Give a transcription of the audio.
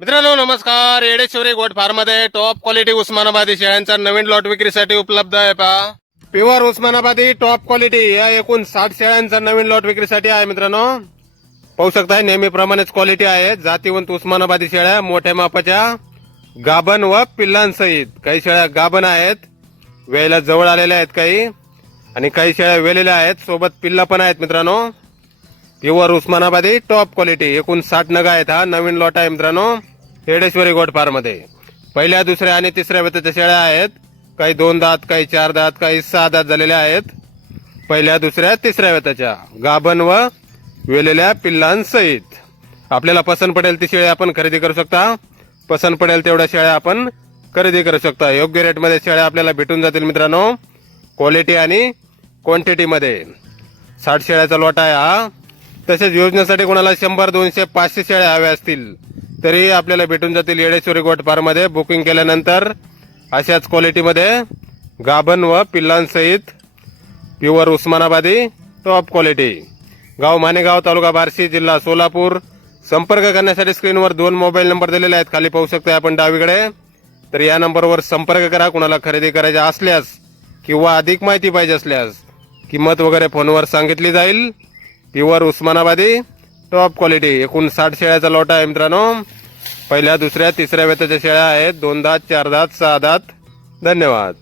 मित्रांनो नमस्कार. Yedeshwari goat farm मध्ये टॉप क्वालिटी उस्मानाबादी शेळ्यांचा नवीन लॉट विक्रीसाठी उपलब्ध आहे. पहा, प्युअर उस्मानाबादी टॉप क्वालिटी या एकूण 60 शेळ्यांचा नवीन लॉट विक्रीसाठी आहे. मित्रांनो पाहू शकताय, नेहमीप्रमाणेच क्वालिटी आहे. जातीवंत उस्मानाबादी शेळ्या, मोठ्या मापाच्या, गाभण व पिल्लांसहित. काही शेळ्या गाभण आहेत, वेळेला जवळ आलेल्या आहेत काही, आणि काही शेळ्या वेलेल्या आहेत, सोबत पिल्ला पण आहेत. मित्रांनो प्युअर उस्मानाबादी टॉप क्वालिटी एकूण 60 नग आहेत. हा नवीन लॉट आहे मित्रांनो येडेश्वरी गोट फार्म मध्ये. पहिल्या, दुसऱ्या आणि तिसऱ्या वेताच्या शेळ्या आहेत. काही 2 दात, काही 4 दात, काही 6 दात झालेल्या आहेत. पहिल्या, दुसऱ्या, तिसऱ्या वेताच्या, गाभण व वेलेल्या पिल्लांसहित. आपल्याला पसंत पडेल ती शेळी आपण खरेदी करू शकता. पसंत पडेल तेवढ्या शेळ्या आपण खरेदी करू शकता. योग्य रेट मध्ये शेळ्या आपल्याला भेटून जातील मित्रांनो, क्वालिटी आणि क्वांटिटी मध्ये. 60 शेळ्याचा लॉट आहे हा. तसेच योजनेसाठी कोणाला 100, 200, 500 शेळ्या हव्या असतील तरी आपल्याला भेटून जातील येडेश्वरी गोट फार्म मध्ये. बुकिंग केल्यानंतर अशाच क्वालिटी मध्ये गाभण व पिल्लांसहित प्युअर उस्मानाबादी टॉप क्वालिटी. गाव मानेगाव, तालुका बार्शी, जिल्हा सोलापूर. संपर्क करण्यासाठी स्क्रीनवर 2 मोबाईल नंबर दिलेले आहेत, खाली पाहू शकता आपण डावीकडे. तर या नंबरवर संपर्क करा. कुणाला खरेदी करायचे असल्यास किंवा अधिक माहिती पाहिजे असल्यास किंमत वगैरे फोनवर सांगितली जाईल. प्युअर उस्मानाबादी टॉप क्वालिटी एकूण 60 शेळ्याचा लॉट आहे मित्रांनो. पहिल्या, दुसऱ्या, तिसऱ्या वेताच्या शेळ्या आहेत. 2 दात, 4 दात, 6 दात. धन्यवाद.